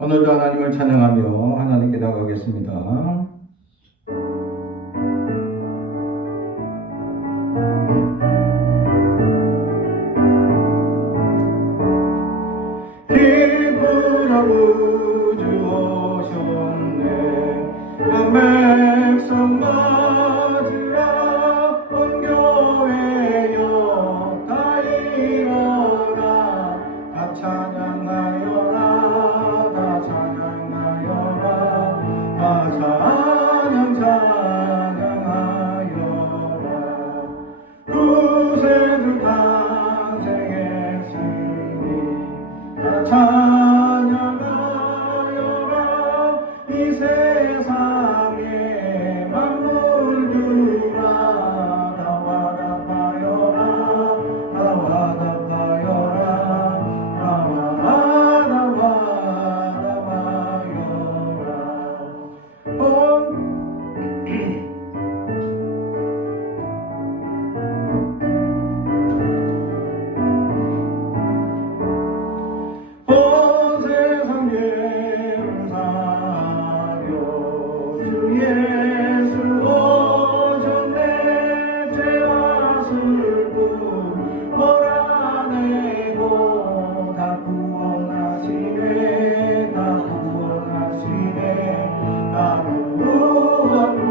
오늘도 하나님을 찬양하며 하나님께 나가겠습니다. 기쁘다 구주 오셨네. 한 백성 맞으라. 온 교회여 다 일어나. 다 찬양하여라. 다 찬양하여라. 다 찬양하여라. 구세주 탄생했으니 다 찬양하여라. 이 세상에 만물들아 다 화답하여라. 다 화답하여라. 다 화답하여라. 온 세상 죄를 사려 주 예수 오셨네. 죄와 슬픔 몰아내고 다 구원하시네. 다 구원하시네. 다 구원하시네.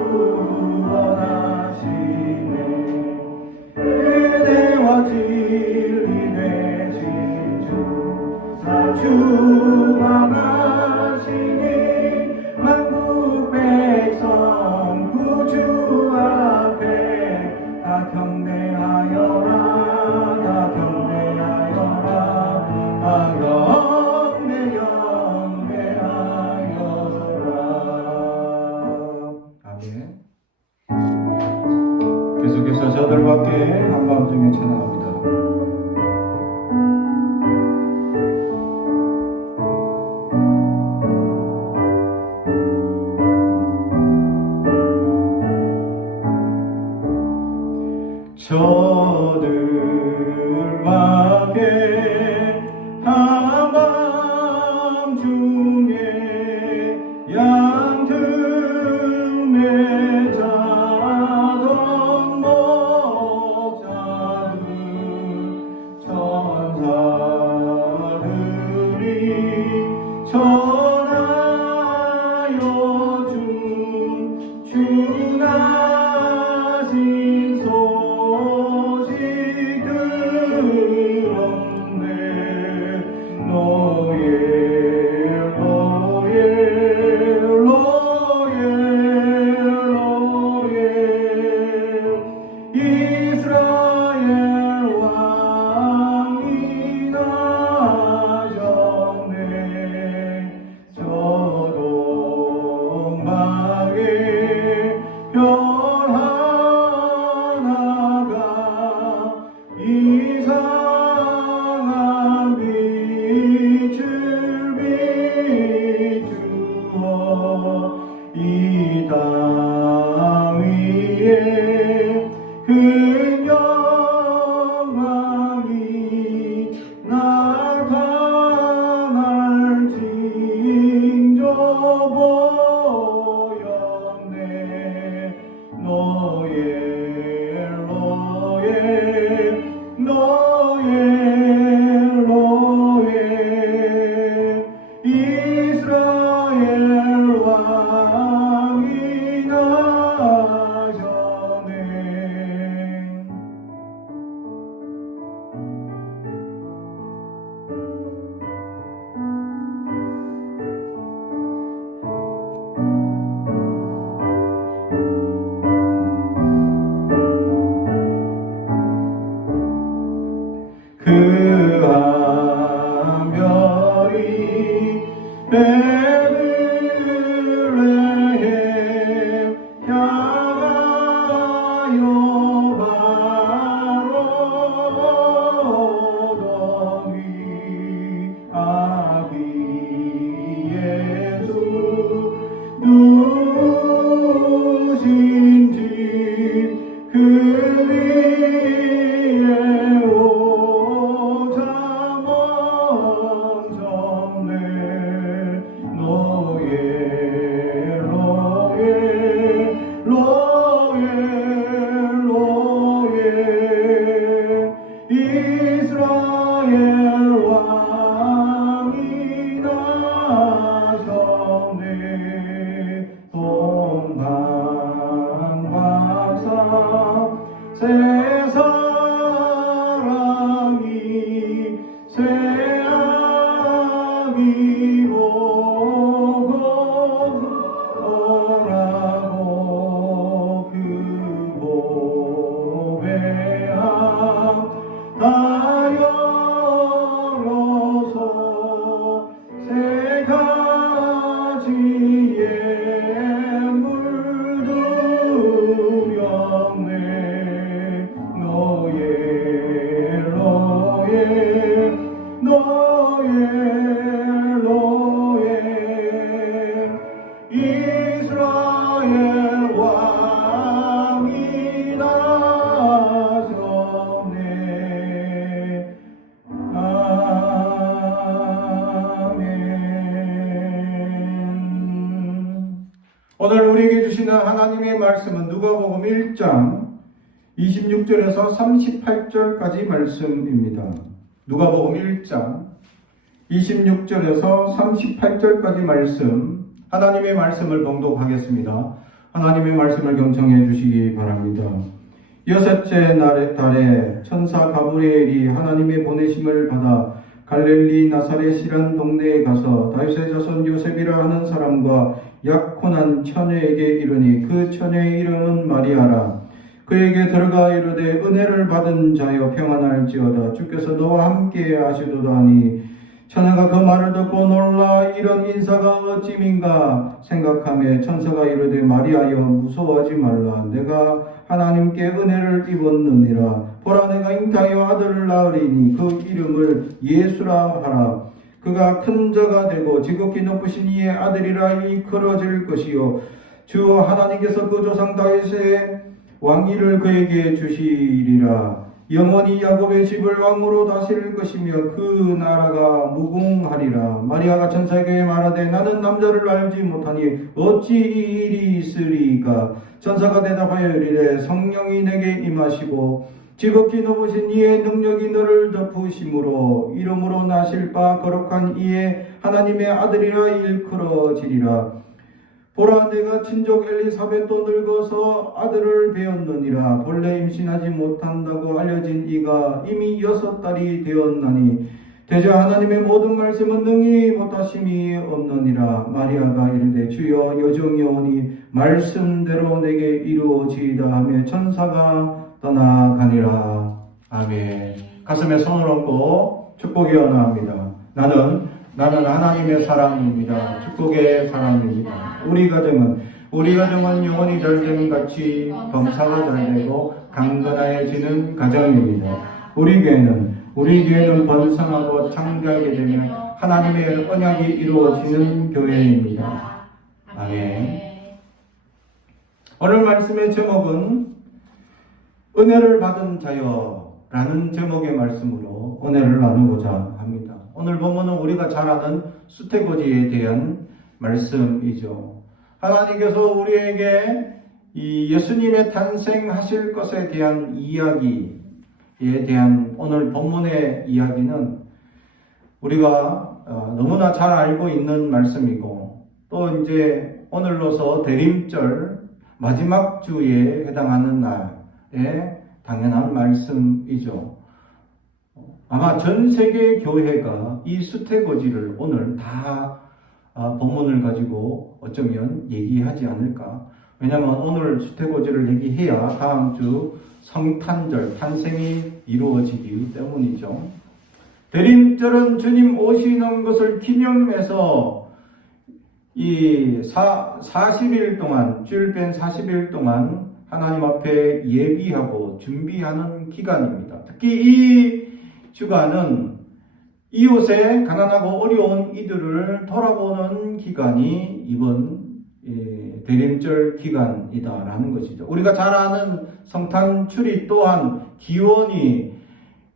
은혜와 진리 되신 주 주만하시니 만국 백성 구주 앞에 다 경배하여라. 다 경배하여라. 다 경배하여라. 아멘. 계속해서 저들과 함께 한마음 중에 찬양합니다. 저들과 함께 한밤중에 양틈에 자던 목자들 천사들이 전하여 준 주나신 소식 들었네. 노예 노예 노예 노예 이스라엘 왕이 나셨네. 저 동방에 별 하나가 이상한 빛을 비추어 이 땅 위에 그 영광이 나타날 징조 보였네. 노예 노예 노예 노예 이스라엘 왕이 나셨네. 그 한 별이 베들레헴 향하여 바라보더니 아기 예수 누우신 집 그 위에 오자마자 주시는 하나님의 말씀은 누가복음 1장 26절에서 38절까지 말씀입니다. 누가복음 1장 26절에서 38절까지 말씀, 하나님의 말씀을 봉독하겠습니다. 하나님의 말씀을 경청해 주시기 바랍니다. 여섯째 달에 천사 가브리엘이 하나님의 보내심을 받아 갈릴리 나사렛이란 동네에 가서 다윗의 자손 요셉이라 하는 사람과 약혼한 처녀에게 이르니 그 처녀의 이름은 마리아라. 그에게 들어가 이르되 은혜를 받은 자여 평안할지어다. 주께서 너와 함께 하시도다 하니 처녀가 그 말을 듣고 놀라 이런 인사가 어찌민가 생각하며 천사가 이르되 마리아여 무서워하지 말라. 내가 하나님께 은혜를 입었느니라. 보라 내가 잉타하여 아들을 낳으리니 그 이름을 예수라 하라. 그가 큰 자가 되고 지극히 높으신 이의 아들이라 일컬어질 것이요 주 하나님께서 그 조상 다윗의 왕위를 그에게 주시리라. 영원히 야곱의 집을 왕으로 다스릴 것이며 그 나라가 무궁하리라. 마리아가 천사에게 말하되 나는 남자를 알지 못하니 어찌 이 일이 있으리까. 천사가 대답하여 이르되 성령이 내게 임하시고 지극히 높으신 이의 능력이 너를 덮으심으로 이름으로 나실 바 거룩한 이의 하나님의 아들이라 일컬어지리라. 보라 내가 친족 엘리사벳도 늙어서 아들을 배었느니라. 본래 임신하지 못한다고 알려진 이가 이미 6달이 되었나니 대저 하나님의 모든 말씀은 능히 못하심이 없느니라. 마리아가 이르되 주여 여정이 오니 말씀대로 내게 이루어지이다 하며 천사가 떠나가니라. 아멘. 가슴에 손을 얹고 축복이 언어합니다. 나는 하나님의 사람입니다. 축복의 사람입니다. 우리 가정은 영원히 잘됨 같이 범사가 잘되고 강건해지는 가정입니다. 우리 교회는 번성하고 창대하게 되면 하나님의 언약이 이루어지는 교회입니다. 아멘. 오늘 말씀의 제목은 은혜를 받은 자여라는 제목의 말씀으로 은혜를 나누고자 합니다. 오늘 본문은 우리가 잘 아는 수태고지에 대한 말씀이죠. 하나님께서 우리에게 이 예수님의 탄생하실 것에 대한 이야기에 대한 오늘 본문의 이야기는 우리가 너무나 잘 알고 있는 말씀이고 또 이제 오늘로서 대림절 마지막 주에 해당하는 날에 당연한 말씀이죠. 아마 전 세계 교회가 이 수태고지를 오늘 다 본문을 가지고 어쩌면 얘기하지 않을까. 왜냐하면 오늘 수태고지를 얘기해야 다음 주 성탄절 탄생이 이루어지기 때문이죠. 대림절은 주님 오시는 것을 기념해서 이 40일 동안 주일 뺀 40일 동안 하나님 앞에 예비하고 준비하는 기간입니다. 특히 이 주간은 이웃의 가난하고 어려운 이들을 돌아보는 기간이 이번 대림절 기간이다라는 것이죠. 우리가 잘 아는 성탄 추리 또한 기원이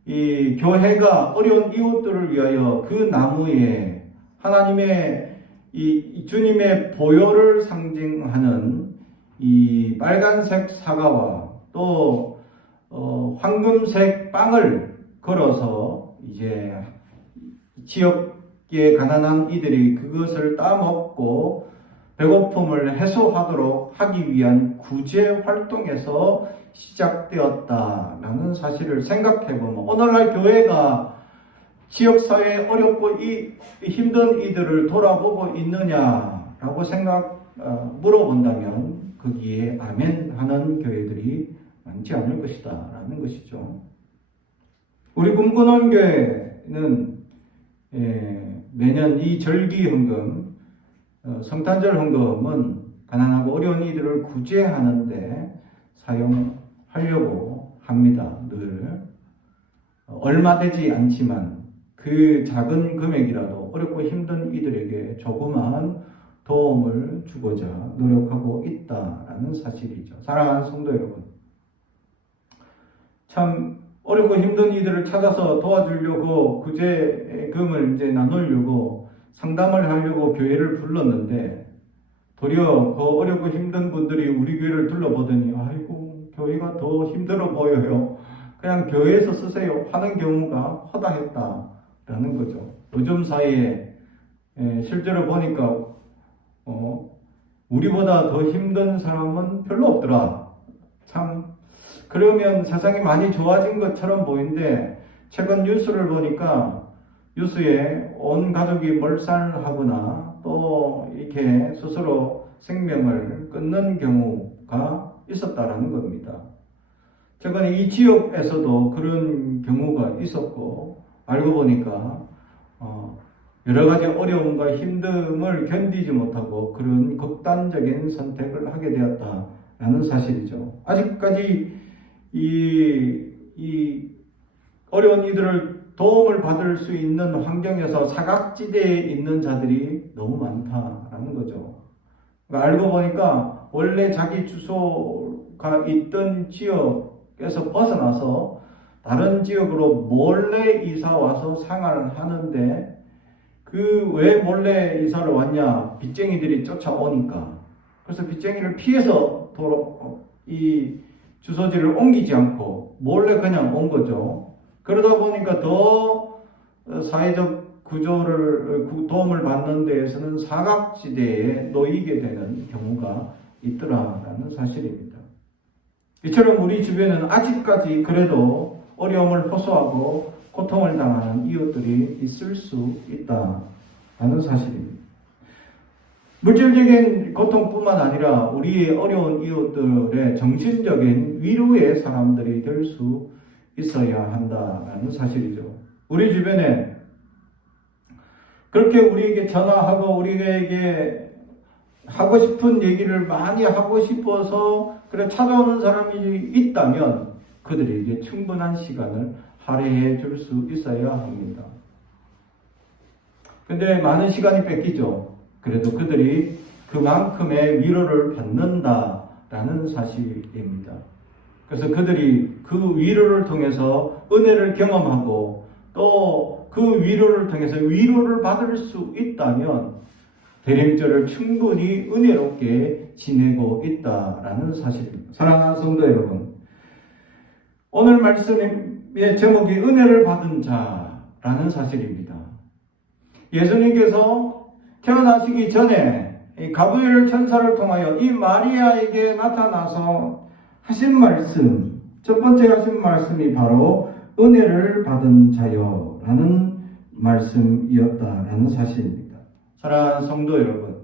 이 교회가 어려운 이웃들을 위하여 그 나무에 하나님의 이 주님의 보혈을 상징하는 이 빨간색 사과와 또 황금색 빵을 걸어서 이제 지역의 가난한 이들이 그것을 따먹고 배고픔을 해소하도록 하기 위한 구제 활동에서 시작되었다라는 사실을 생각해보면 오늘날 교회가 지역사회에 어렵고 힘든 이들을 돌아보고 있느냐라고 물어본다면 거기에 아멘 하는 교회들이 많지 않을 것이다 라는 것이죠. 우리 꿈꾸는 교회는 매년 이 절기 헌금, 성탄절 헌금은 가난하고 어려운 이들을 구제하는데 사용하려고 합니다. 늘 얼마 되지 않지만 그 작은 금액이라도 어렵고 힘든 이들에게 조그마한 도움을 주고자 노력하고 있다라는 사실이죠. 사랑하는 성도 여러분, 참 어렵고 힘든 이들을 찾아서 도와주려고 구제금을 이제 나누려고 상담을 하려고 교회를 불렀는데 도리어 그 어렵고 힘든 분들이 우리 교회를 둘러보더니 아이고 교회가 더 힘들어 보여요. 그냥 교회에서 쓰세요 하는 경우가 허다했다라는 거죠. 요즘 사이에 실제로 보니까 우리보다 더 힘든 사람은 별로 없더라. 참 그러면 세상이 많이 좋아진 것처럼 보이는데 최근 뉴스를 보니까 뉴스에 온 가족이 몰살하거나 또 이렇게 스스로 생명을 끊는 경우가 있었다라는 겁니다. 최근에 이 지역에서도 그런 경우가 있었고 알고 보니까 여러 가지 어려움과 힘듦을 견디지 못하고 그런 극단적인 선택을 하게 되었다라는 사실이죠. 아직까지 이 어려운 이들을 도움을 받을 수 있는 환경에서 사각지대에 있는 자들이 너무 많다라는 거죠. 그러니까 알고 보니까 원래 자기 주소가 있던 지역에서 벗어나서 다른 지역으로 몰래 이사 와서 생활을 하는데 그 왜 몰래 이사를 왔냐? 빚쟁이들이 쫓아오니까. 그래서 빚쟁이를 피해서 이 주소지를 옮기지 않고 몰래 그냥 온 거죠. 그러다 보니까 더 사회적 구조를 도움을 받는 데에서는 사각지대에 놓이게 되는 경우가 있더라라는 사실입니다. 이처럼 우리 주변에는 아직까지 그래도 어려움을 호소하고 고통을 당하는 이웃들이 있을 수 있다는 사실입니다. 물질적인 고통뿐만 아니라 우리의 어려운 이웃들의 정신적인 위로의 사람들이 될 수 있어야 한다는 사실이죠. 우리 주변에 그렇게 우리에게 전화하고 우리에게 하고 싶은 얘기를 많이 하고 싶어서 그래 찾아오는 사람이 있다면 그들에게 충분한 시간을 할애해 줄 수 있어야 합니다. 근데 많은 시간이 뺏기죠. 그래도 그들이 그만큼의 위로를 받는다라는 사실입니다. 그래서 그들이 그 위로를 통해서 은혜를 경험하고 또 그 위로를 통해서 위로를 받을 수 있다면 대림절을 충분히 은혜롭게 지내고 있다라는 사실입니다. 사랑하는 성도 여러분, 오늘 말씀의 제목이 은혜를 받은 자라는 사실입니다. 예수님께서 태어나시기 전에 가브리엘 천사를 통하여 이 마리아에게 나타나서 하신 말씀, 첫 번째 하신 말씀이 바로 은혜를 받은 자여라는 말씀이었다라는 사실입니다. 사랑하는 성도 여러분,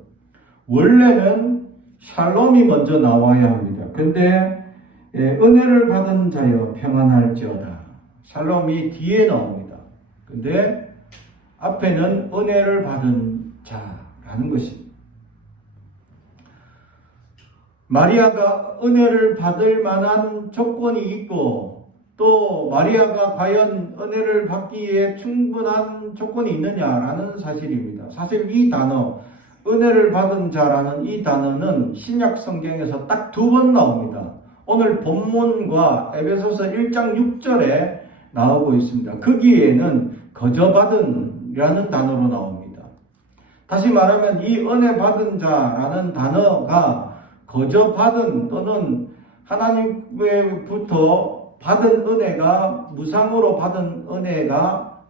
원래는 샬롬이 먼저 나와야 합니다. 근데 은혜를 받은 자여 평안할지어다. 샬롬이 뒤에 나옵니다. 근데 앞에는 은혜를 받은 자라는 것입니다. 마리아가 은혜를 받을 만한 조건이 있고 또 마리아가 과연 은혜를 받기에 충분한 조건이 있느냐라는 사실입니다. 사실 이 단어 은혜를 받은 자라는 이 단어는 신약 성경에서 딱 2번 나옵니다. 오늘 본문과 에베소서 1장 6절에 나오고 있습니다. 거기에는 거저받은이라는 단어로 나옵니다. 다시 말하면 이 은혜 받은 자라는 단어가 거저받은 또는 하나님으로부터 받은 은혜가 무상으로 받은 은혜가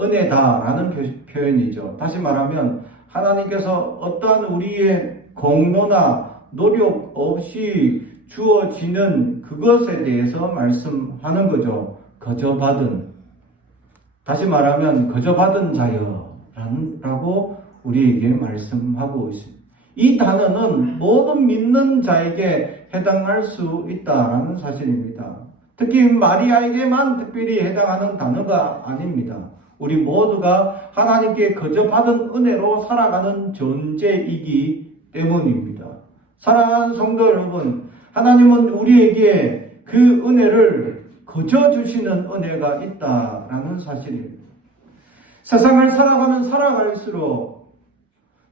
은혜다라는 표현이죠. 다시 말하면 하나님께서 어떠한 우리의 공로나 노력 없이 주어지는 그것에 대해서 말씀하는 거죠. 거저받은. 다시 말하면 거저받은 자여라고 우리에게 말씀하고 있습니다. 이 단어는 모든 믿는 자에게 해당할 수 있다라는 사실입니다. 특히 마리아에게만 특별히 해당하는 단어가 아닙니다. 우리 모두가 하나님께 거저받은 은혜로 살아가는 존재이기 때문입니다. 사랑하는 성도 여러분, 하나님은 우리에게 그 은혜를 거저 주시는 은혜가 있다라는 사실입니다. 세상을 살아가면 살아갈수록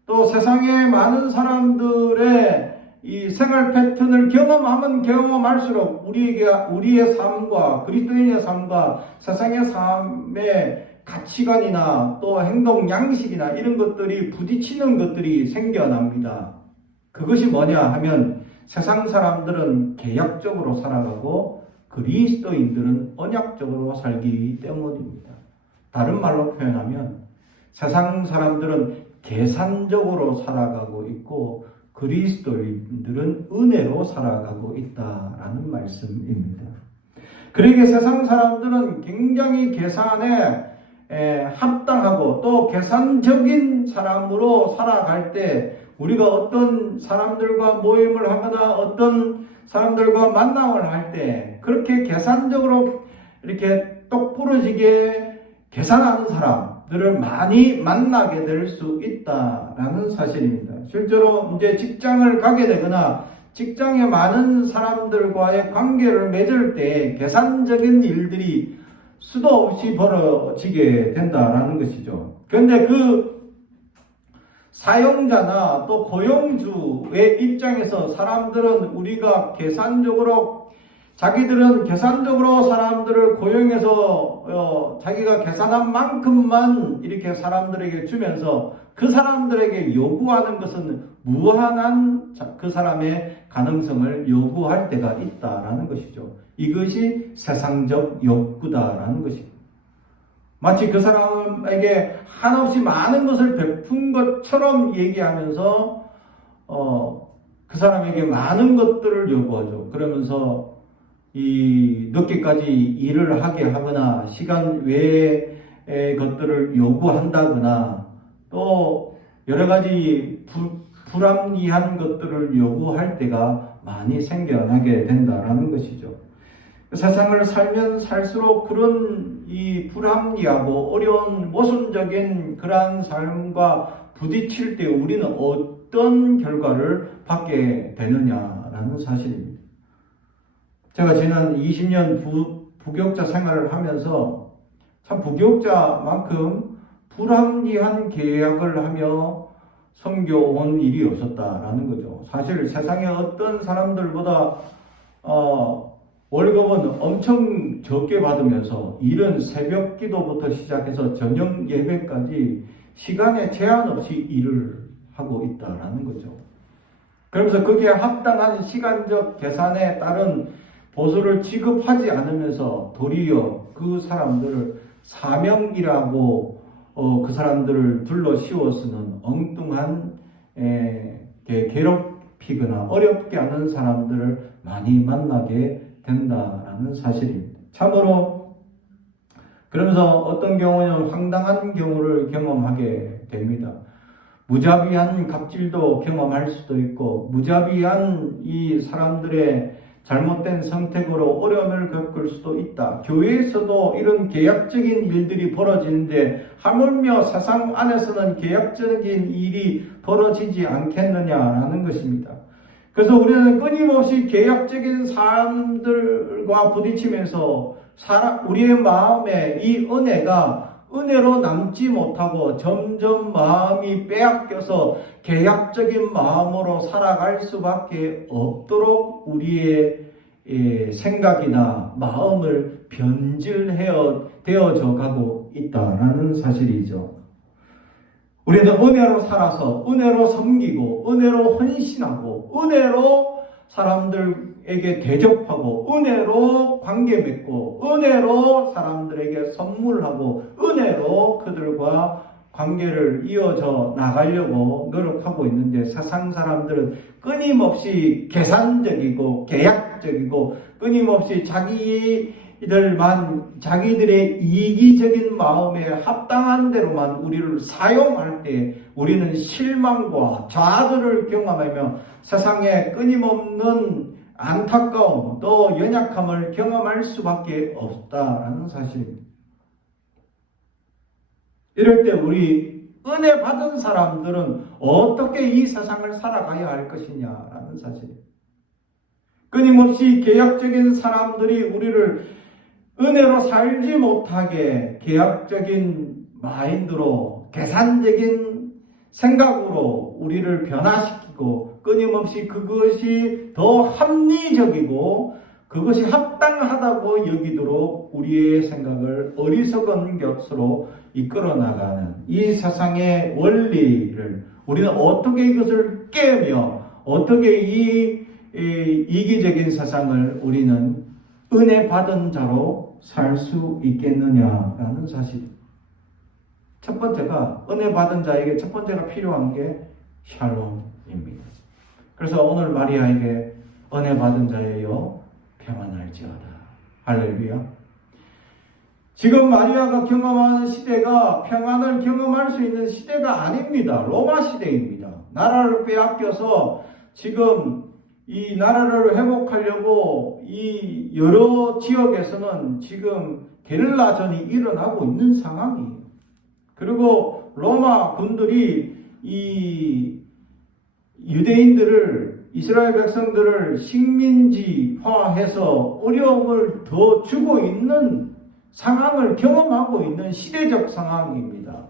또 세상의 많은 사람들의 이 생활 패턴을 경험하면 경험할수록 우리의 삶과 그리스도인의 삶과 세상의 삶의 가치관이나 또 행동 양식이나 이런 것들이 부딪히는 것들이 생겨납니다. 그것이 뭐냐 하면 세상 사람들은 계약적으로 살아가고 그리스도인들은 언약적으로 살기 때문입니다. 다른 말로 표현하면 세상 사람들은 계산적으로 살아가고 있고 그리스도인들은 은혜로 살아가고 있다라는 말씀입니다. 그러기에 세상 사람들은 굉장히 계산에 합당하고 또 계산적인 사람으로 살아갈 때 우리가 어떤 사람들과 모임을 하거나 어떤 사람들과 만남을 할 때 그렇게 계산적으로 이렇게 똑부러지게 계산하는 사람들을 많이 만나게 될 수 있다라는 사실입니다. 실제로 이제 직장을 가게 되거나 직장에 많은 사람들과의 관계를 맺을 때 계산적인 일들이 수도 없이 벌어지게 된다라는 것이죠. 그런데 그 사용자나 또 고용주의 입장에서 사람들은 우리가 자기들은 계산적으로 사람들을 고용해서 자기가 계산한 만큼만 이렇게 사람들에게 주면서 그 사람들에게 요구하는 것은 무한한 그 사람의 가능성을 요구할 때가 있다라는 것이죠. 이것이 세상적 욕구다라는 것입니다. 마치 그 사람에게 한없이 많은 것을 베푼 것처럼 얘기하면서 그 사람에게 많은 것들을 요구하죠. 그러면서 이 늦게까지 일을 하게 하거나 시간 외의 것들을 요구한다거나 또 여러 가지 불합리한 것들을 요구할 때가 많이 생겨나게 된다라는 것이죠. 세상을 살면 살수록 그런 이 불합리하고 어려운 모순적인 그러한 삶과 부딪힐 때 우리는 어떤 결과를 받게 되느냐라는 사실입니다. 제가 지난 20년 부교육자 생활을 하면서 참 부교육자만큼 불합리한 계약을 하며 섬겨온 일이 없었다라는 거죠. 사실 세상에 어떤 사람들보다 월급은 엄청 적게 받으면서 일은 새벽 기도부터 시작해서 저녁 예배까지 시간에 제한 없이 일을 하고 있다라는 거죠. 그러면서 거기에 합당한 시간적 계산에 따른 보수를 지급하지 않으면서 도리어 그 사람들을 사명이라고 그 사람들을 둘러 씌워쓰는 엉뚱한 괴롭히거나 어렵게 하는 사람들을 많이 만나게 된다라는 사실입니다. 참으로 그러면서 어떤 경우는 황당한 경우를 경험하게 됩니다. 무자비한 갑질도 경험할 수도 있고 무자비한 이 사람들의 잘못된 선택으로 어려움을 겪을 수도 있다. 교회에서도 이런 계약적인 일들이 벌어지는데 하물며 세상 안에서는 계약적인 일이 벌어지지 않겠느냐라는 것입니다. 그래서 우리는 끊임없이 계약적인 사람들과 부딪히면서 우리의 마음에 이 은혜로 남지 못하고 점점 마음이 빼앗겨서 계약적인 마음으로 살아갈 수밖에 없도록 우리의 생각이나 마음을 되어져 가고 있다라는 사실이죠. 우리는 은혜로 살아서 은혜로 섬기고 은혜로 헌신하고 은혜로 사람들에게 대접하고 은혜로 관계 맺고 은혜로 사람들에게 선물하고 은혜로 그들과 관계를 이어져 나가려고 노력하고 있는데 세상 사람들은 끊임없이 계산적이고 계약적이고 끊임없이 자기들의 이기적인 마음에 합당한 대로만 우리를 사용할 때 우리는 실망과 좌절을 경험하며 세상에 끊임없는 안타까움 또 연약함을 경험할 수밖에 없다라는 사실입니다. 이럴 때 우리 은혜 받은 사람들은 어떻게 이 세상을 살아가야 할 것이냐라는 사실입니다. 끊임없이 계약적인 사람들이 우리를 은혜로 살지 못하게 계약적인 마인드로 계산적인 생각으로 우리를 변화시키고 끊임없이 그것이 더 합리적이고 그것이 합당하다고 여기도록 우리의 생각을 어리석은 것으로 이끌어 나가는 이 세상의 원리를 우리는 어떻게 이것을 깨며 어떻게 이 이기적인 세상을 우리는 은혜 받은 자로 살 수 있겠느냐라는 사실. 첫 번째가, 은혜 받은 자에게 첫 번째가 필요한 게 샬롬입니다. 그래서 오늘 마리아에게 은혜 받은 자예요, 평안할지어다. 할렐루야. 지금 마리아가 경험하는 시대가 평안을 경험할 수 있는 시대가 아닙니다. 로마 시대입니다. 나라를 빼앗겨서 지금 이 나라를 회복하려고 이 여러 지역에서는 지금 게릴라전이 일어나고 있는 상황이에요. 그리고 로마 군들이 이 유대인들을, 이스라엘 백성들을 식민지화해서 어려움을 더 주고 있는 상황을 경험하고 있는 시대적 상황입니다.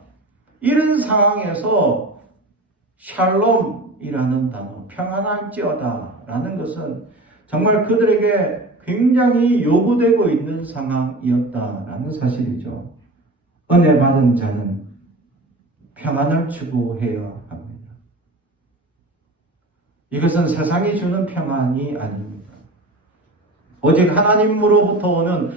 이런 상황에서 샬롬이라는 단어, 평안할지어다 라는 것은 정말 그들에게 굉장히 요구되고 있는 상황이었다라는 사실이죠. 은혜 받은 자는 평안을 추구해야 합니다. 이것은 세상이 주는 평안이 아닙니다. 오직 하나님으로부터 오는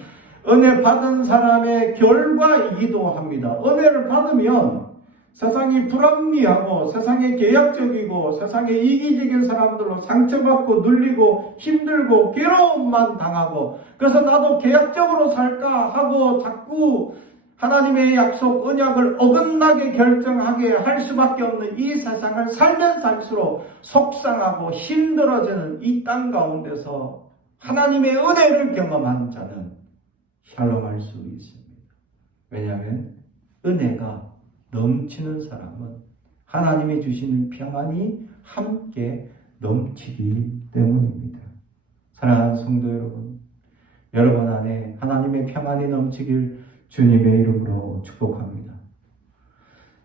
은혜 받은 사람의 결과이기도 합니다. 은혜를 받으면 세상이 불합리하고 세상에 계약적이고 세상에 이기적인 사람들로 상처받고 눌리고 힘들고 괴로움만 당하고, 그래서 나도 계약적으로 살까 하고 자꾸 하나님의 약속 언약을 어긋나게 결정하게 할 수밖에 없는 이 세상을 살면 살수록 속상하고 힘들어지는 이 땅 가운데서 하나님의 은혜를 경험한 자는 샬롬할 수 있습니다. 왜냐하면 은혜가 넘치는 사람은 하나님이 주시는 평안이 함께 넘치기 때문입니다. 사랑하는 성도 여러분, 여러분 안에 하나님의 평안이 넘치길 주님의 이름으로 축복합니다.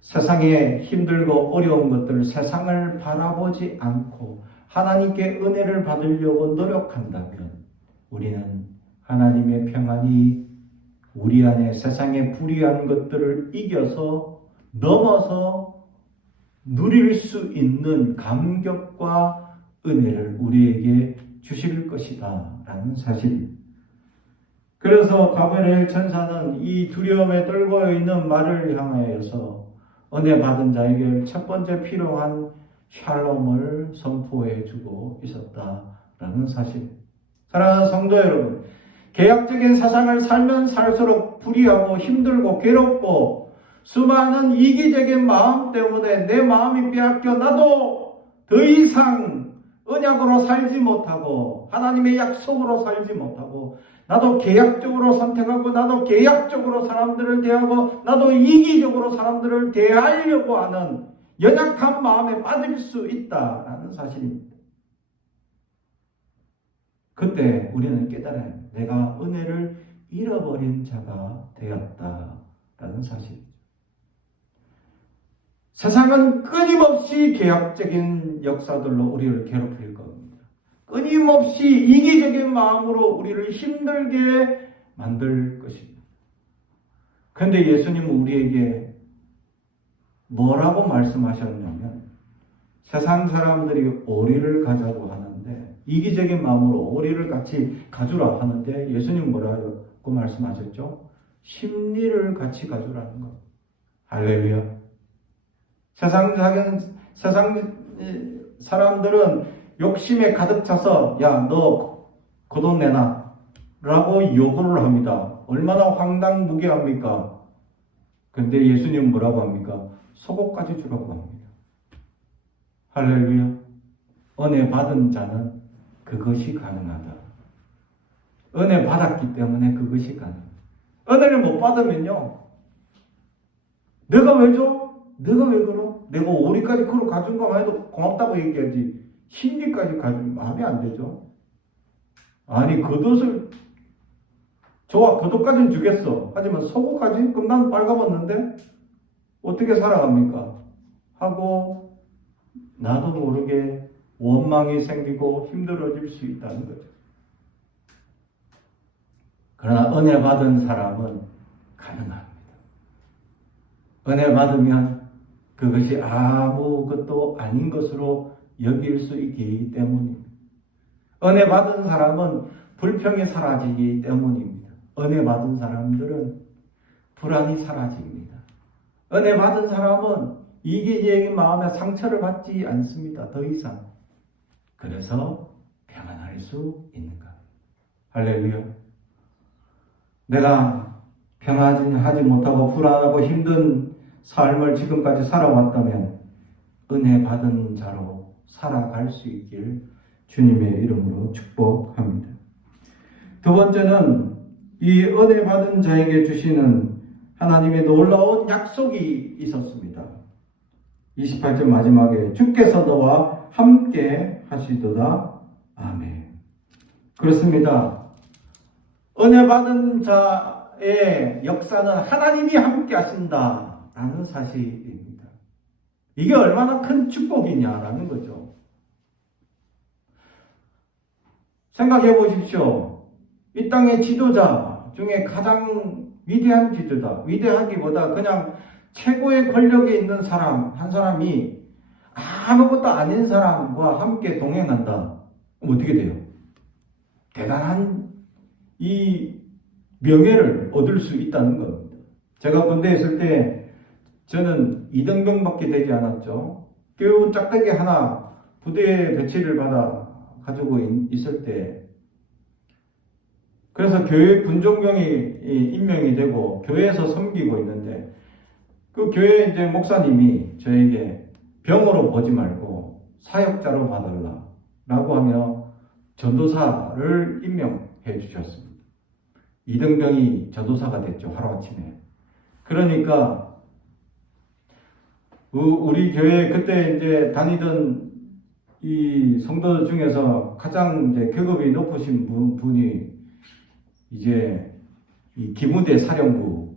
세상에 힘들고 어려운 것들, 세상을 바라보지 않고 하나님께 은혜를 받으려고 노력한다면 우리는 하나님의 평안이 우리 안에 세상의 불의한 것들을 이겨서 넘어서 누릴 수 있는 감격과 은혜를 우리에게 주실 것이다 라는 사실입니다. 그래서 가브리엘 천사는 이 두려움에 떨고 있는 말을 향하여서 은혜 받은 자에게 첫 번째 필요한 샬롬을 선포해 주고 있었다라는 사실. 사랑하는 성도 여러분, 계약적인 세상을 살면 살수록 불의하고 힘들고 괴롭고 수많은 이기적인 마음 때문에 내 마음이 빼앗겨 나도 더 이상 언약으로 살지 못하고 하나님의 약속으로 살지 못하고 나도 계약적으로 선택하고 나도 계약적으로 사람들을 대하고 나도 이기적으로 사람들을 대하려고 하는 연약한 마음에 빠질 수 있다라는 사실입니다. 그때 우리는 깨달아야 합니다. 내가 은혜를 잃어버린 자가 되었다라는 사실이죠. 세상은 끊임없이 계약적인 역사들로 우리를 괴롭힐 겁니다. 끊임없이 이기적인 마음으로 우리를 힘들게 만들 것입니다. 그런데 예수님은 우리에게 뭐라고 말씀하셨냐면 세상 사람들이 오리를 가자고 하는데 이기적인 마음으로 오리를 같이 가주라 하는데 예수님 뭐라고 말씀하셨죠? 심리를 같이 가주라는 것. 할렐루야. 세상 사람들은 욕심에 가득 차서 야, 너 그 돈 내놔 라고 요구를 합니다. 얼마나 황당무계합니까? 근데 예수님은 뭐라고 합니까? 속옷까지 주라고 합니다. 할렐루야. 은혜 받은 자는 그것이 가능하다. 은혜 받았기 때문에 그것이 가능하다. 은혜를 못 받으면요, 내가 왜 줘? 내가 왜 그러? 내가 오리까지 그로 가준 거만 해도 고맙다고 얘기하지 심리까지 가지면 마음에 안 되죠. 아니 겉옷을 좋아, 겉옷까지는 주겠어. 하지만 속옷까지? 그럼 난 빨가벗는데 어떻게 살아갑니까? 하고 나도 모르게 원망이 생기고 힘들어질 수 있다는 거죠. 그러나 은혜 받은 사람은 가능합니다. 은혜 받으면 그것이 아무것도 아닌 것으로 여길 수 있기 때문입니다. 은혜 받은 사람은 불평이 사라지기 때문입니다. 은혜 받은 사람들은 불안이 사라집니다. 은혜 받은 사람은 이기적인 마음에 상처를 받지 않습니다. 더 이상. 그래서 평안할 수 있는 것. 할렐루야. 내가 평안하지 못하고 불안하고 힘든 삶을 지금까지 살아왔다면 은혜 받은 자로 살아갈 수 있길 주님의 이름으로 축복합니다. 두 번째는 이 은혜 받은 자에게 주시는 하나님의 놀라운 약속이 있었습니다. 28절 마지막에 주께서 너와 함께 하시도다. 아멘. 그렇습니다. 은혜 받은 자의 역사는 하나님이 함께 하신다라는 사실입니다. 이게 얼마나 큰 축복이냐라는 거죠. 생각해 보십시오. 이 땅의 지도자 중에 가장 위대한 지도자, 위대하기보다 그냥 최고의 권력에 있는 사람, 한 사람이 아무것도 아닌 사람과 함께 동행한다. 그럼 어떻게 돼요? 대단한 이 명예를 얻을 수 있다는 겁니다. 제가 군대에 있을 때 저는 2등병밖에 되지 않았죠. 겨우 짝대기 하나 부대에 배치를 받아 가지고 있을 때, 그래서 교회 군종병이 임명이 되고 교회에서 섬기고 있는데, 그 교회 이제 목사님이 저에게 병으로 보지 말고 사역자로 봐달라 라고 하며 전도사를 임명해 주셨습니다. 2등병이 전도사가 됐죠, 하루아침에. 그러니까 우리 교회 그때 이제 다니던 이 성도 중에서 가장 이제 계급이 높으신 분이 이제 이 기무대 사령부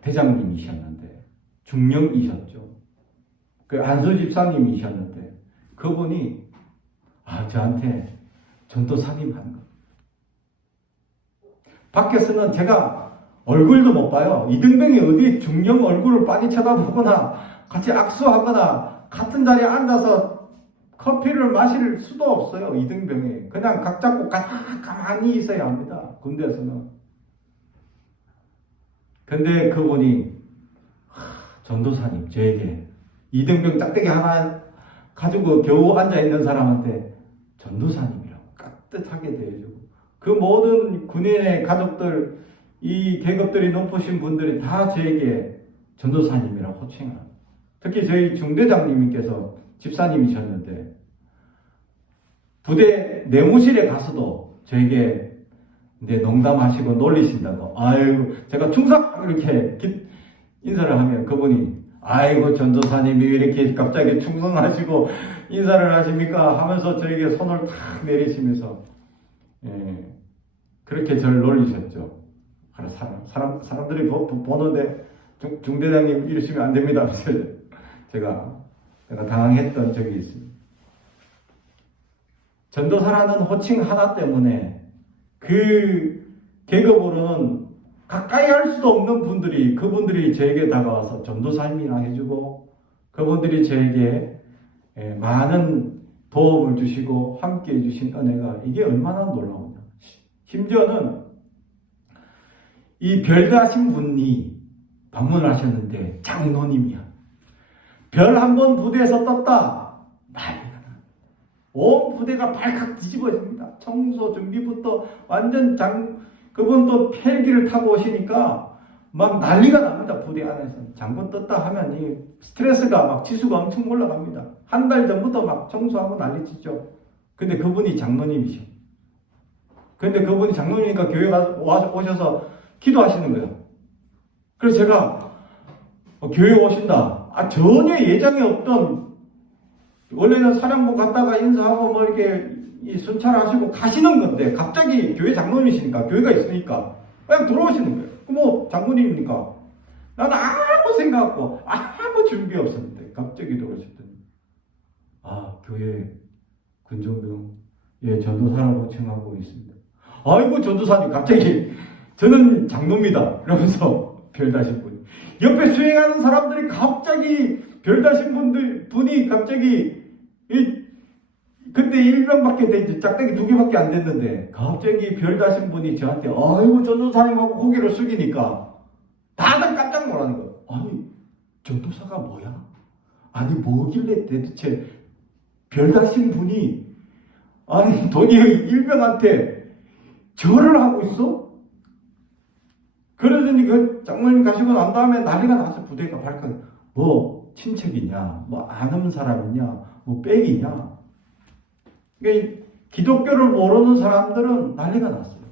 대장님이셨는데, 중령이셨죠. 그 안수 집사님이셨는데, 그분이 저한테 전도사님 하는 거. 밖에서는 제가 얼굴도 못 봐요. 이등병이 어디 중령 얼굴을 빤히 쳐다보거나 같이 악수하거나 같은 자리에 앉아서 커피를 마실 수도 없어요. 이등병이. 그냥 각 잡고 가만히 있어야 합니다. 군대에서는. 근데 그분이 전도사님, 저에게 이등병 짝대기 하나 가지고 겨우 앉아있는 사람한테 전도사님이라고 깍듯하게 대해주고, 그 모든 군인의 가족들, 이 계급들이 높으신 분들이 다 저에게 전도사님이라고 호칭합니다. 특히 저희 중대장님께서 집사님이셨는데, 부대 내무실에 가서도 저에게 농담하시고 놀리신다고. 아이고, 제가 충성! 이렇게 인사를 하면 그분이, 아이고, 전도사님이 왜 이렇게 갑자기 충성하시고 인사를 하십니까? 하면서 저에게 손을 탁 내리시면서, 그렇게 저를 놀리셨죠. 사람들이 보는데, 중대장님 이러시면 안 됩니다. 제가 당황했던 적이 있습니다. 전도사라는 호칭 하나 때문에 그 계급으로는 가까이 할 수도 없는 분들이, 그분들이 저에게 다가와서 전도사님이라 해주고, 그분들이 저에게 많은 도움을 주시고 함께 해주신 은혜가, 이게 얼마나 놀라운가. 심지어는 이 별다신 분이 방문을 하셨는데 장로님이야. 별 한 번 부대에서 떴다. 난리가 나. 온 부대가 발칵 뒤집어집니다. 청소 준비부터 완전 그분 또 헬기를 타고 오시니까 막 난리가 납니다. 부대 안에서. 장군 떴다 하면 이 스트레스가 막 지수가 엄청 올라갑니다. 한 달 전부터 막 청소하고 난리치죠. 근데 그분이 장로님이셔. 근데 그분이 장로님이니까 교회 오셔서 기도하시는 거예요. 그래서 제가 교회 오신다. 전혀 예정이 없던, 원래는 사령부 갔다가 인사하고 뭐 이렇게 순찰하시고 가시는 건데, 갑자기 교회 장로님이시니까, 교회가 있으니까 그냥 들어오시는 거예요. 뭐 장로님이니까. 나는 아무 생각 없고 아무 준비 없었는데 갑자기 들어오셨더니, 교회 군종병 전도사라고 호칭하고 있습니다. 아이고, 전도사님, 갑자기 저는 장로입니다 이러면서 별다신 분, 옆에 수행하는 사람들이 갑자기 별다신 분이 갑자기 그때 1병밖에 되지, 짝대기 2개밖에 안 됐는데, 갑자기 별 다신 분이 저한테, 아이고, 전도사님하고 고개를 숙이니까, 다들 깜짝 놀라는 거예요. 아니, 전도사가 뭐야? 아니, 뭐길래 도대체 별 다신 분이, 아니, 돈이 1병한테 절을 하고 있어? 그러더니 그 장모님 가시고 난 다음에 난리가 나서 부대가 발칵, 뭐, 친척이냐, 뭐, 아는 사람이냐, 뭐, 빽이냐. 그러니까 기독교를 모르는 사람들은 난리가 났어요.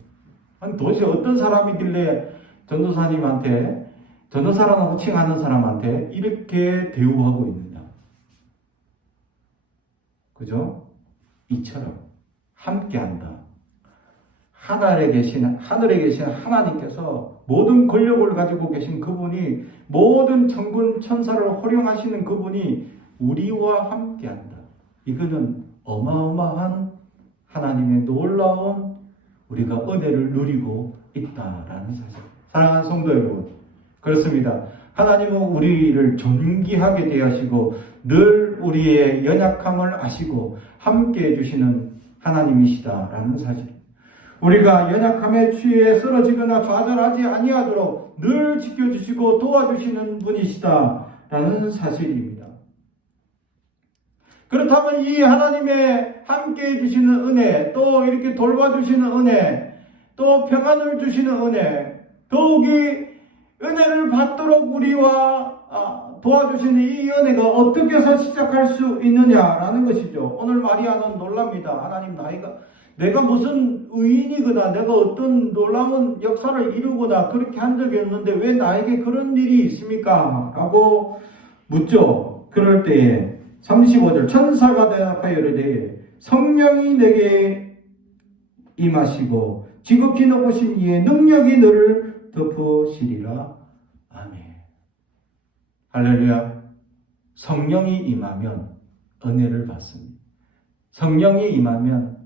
아니, 도대체 어떤 사람이길래 전도사님한테, 전도사라고 칭하는 사람한테 이렇게 대우하고 있느냐. 그죠? 이처럼 함께한다. 하늘에 계신 하나님께서 모든 권력을 가지고 계신 그분이, 모든 천군 천사를 호령하시는 그분이 우리와 함께한다. 이거는 어마어마한 하나님의 놀라운 우리가 은혜를 누리고 있다라는 사실. 사랑하는 성도 여러분, 그렇습니다. 하나님은 우리를 존귀하게 대하시고 늘 우리의 연약함을 아시고 함께해 주시는 하나님이시다라는 사실. 우리가 연약함에 취해 쓰러지거나 좌절하지 아니하도록 늘 지켜주시고 도와주시는 분이시다라는 사실입니다. 그렇다면 이 하나님의 함께해 주시는 은혜, 또 이렇게 돌봐주시는 은혜, 또 평안을 주시는 은혜, 더욱이 은혜를 받도록 우리와 도와주시는 이 은혜가 어떻게 해서 시작할 수 있느냐라는 것이죠. 오늘 마리아는 놀랍니다. 하나님, 내가 무슨 의인이거나 내가 어떤 놀라운 역사를 이루거나 그렇게 한 적이 없는데 왜 나에게 그런 일이 있습니까? 라고 묻죠. 그럴 때에 35절, 천사가 대답하여 이르되 성령이 내게 임하시고 지극히 높으신 이의 능력이 너를 덮으시리라. 아멘. 할렐루야. 성령이 임하면 은혜를 받습니다. 성령이 임하면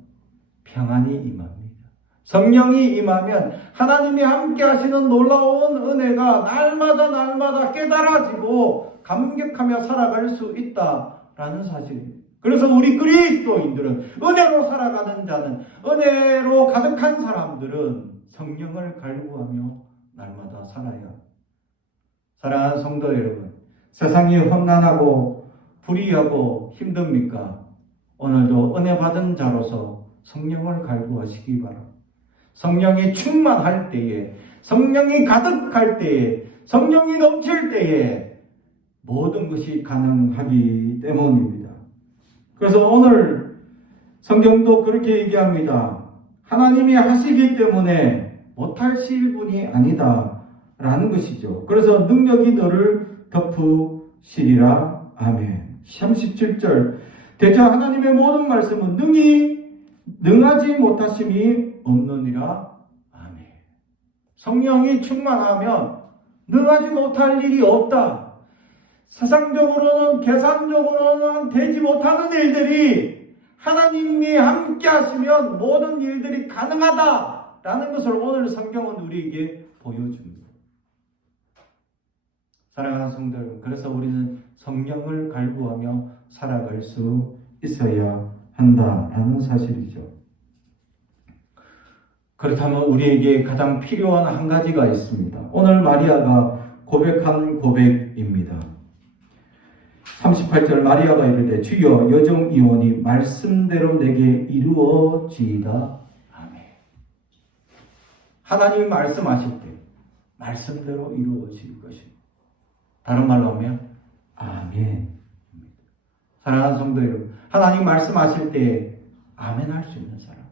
평안이 임합니다. 성령이 임하면 하나님이 함께 하시는 놀라운 은혜가 날마다 깨달아지고 감격하며 살아갈 수 있다라는 사실입니다. 그래서 우리 그리스도인들은, 은혜로 살아가는 자는, 은혜로 가득한 사람들은 성령을 갈구하며 날마다 살아야 합니다. 사랑하는 성도 여러분, 세상이 험난하고 불의하고 힘듭니까? 오늘도 은혜 받은 자로서 성령을 갈구하시기 바랍니다. 성령이 충만할 때에, 성령이 가득할 때에, 성령이 넘칠 때에 모든 것이 가능하기 때문입니다. 그래서 오늘 성경도 그렇게 얘기합니다. 하나님이 하시기 때문에 못하실 분이 아니다 라는 것이죠. 그래서 능력이 너를 덮으시리라. 아멘. 37절, 대저 하나님의 모든 말씀은 능하지 못하심이 없느니라. 아멘. 성령이 충만하면 능하지 못할 일이 없다. 세상적으로는, 계산적으로는 되지 못하는 일들이 하나님이 함께 하시면 모든 일들이 가능하다라는 것을 오늘 성경은 우리에게 보여줍니다. 사랑하는 성도 여러분, 그래서 우리는 성령을 갈구하며 살아갈 수 있어야 한다라는 사실이죠. 그렇다면 우리에게 가장 필요한 한 가지가 있습니다. 오늘 마리아가 고백한 고백입니다. 38절, 마리아가 이르되 주여 여종 이오니 말씀대로 내게 이루어지이다. 아멘. 하나님이 말씀하실 때 말씀대로 이루어질 것입니다. 다른 말로 하면 아멘. 사랑하는 성도 여러분, 하나님 말씀하실 때 아멘 할 수 있는 사람,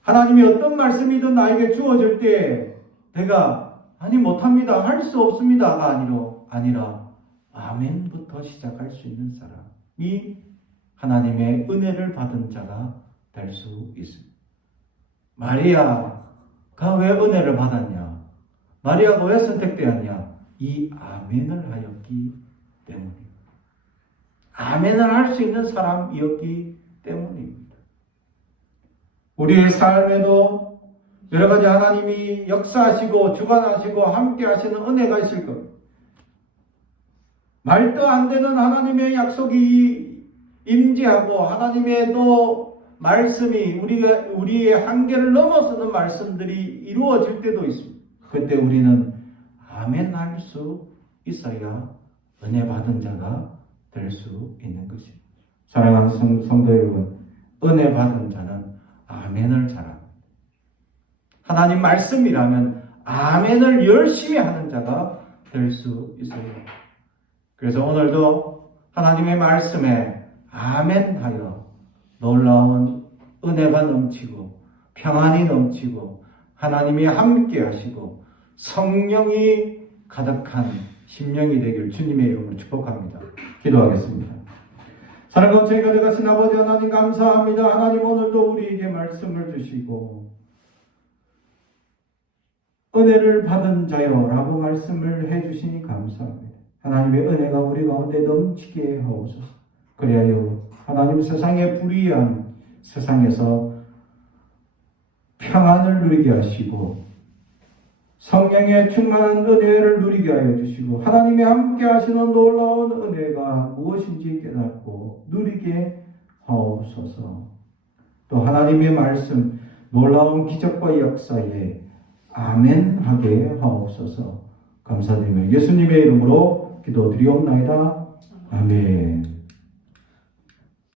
하나님이 어떤 말씀이든 나에게 주어질 때 내가 아니 못합니다, 할 수 없습니다가 아니라 아멘부터 시작할 수 있는 사람이 하나님의 은혜를 받은 자가 될 수 있습니다. 마리아가 왜 은혜를 받았냐? 마리아가 왜 선택되었냐? 이 아멘을 하였기 때문입니다. 아멘을 할 수 있는 사람이었기 때문입니다. 우리의 삶에도 여러 가지 하나님이 역사하시고 주관하시고 함께 하시는 은혜가 있을 겁니다. 말도 안 되는 하나님의 약속이 임재하고 하나님의 또 말씀이 우리의 한계를 넘어서는 말씀들이 이루어질 때도 있습니다. 그때 우리는 아멘 할 수 있어야 은혜 받은 자가 될 수 있는 것입니다. 사랑하는 성도 여러분, 은혜 받은 자는 아멘을 잘합니다. 하나님 말씀이라면 아멘을 열심히 하는 자가 될 수 있어요. 그래서 오늘도 하나님의 말씀에 아멘하여 놀라운 은혜가 넘치고 평안이 넘치고 하나님이 함께 하시고 성령이 가득한 심령이 되길 주님의 이름으로 축복합니다. 기도하겠습니다. 사랑하는 저희가 되가신 아버지 하나님 감사합니다. 하나님 오늘도 우리에게 말씀을 주시고 은혜를 받은 자여 라고 말씀을 해주시니 감사합니다. 하나님의 은혜가 우리 가운데 넘치게 하옵소서. 그리하여 하나님 세상의 불의한 세상에서 평안을 누리게 하시고 성령의 충만한 은혜를 누리게 하여 주시고 하나님이 함께 하시는 놀라운 은혜가 무엇인지 깨닫고 누리게 하옵소서. 또 하나님의 말씀 놀라운 기적과 역사에 아멘 하게 하옵소서. 감사드리며 예수님의 이름으로 기도드리옵나이다. 아멘.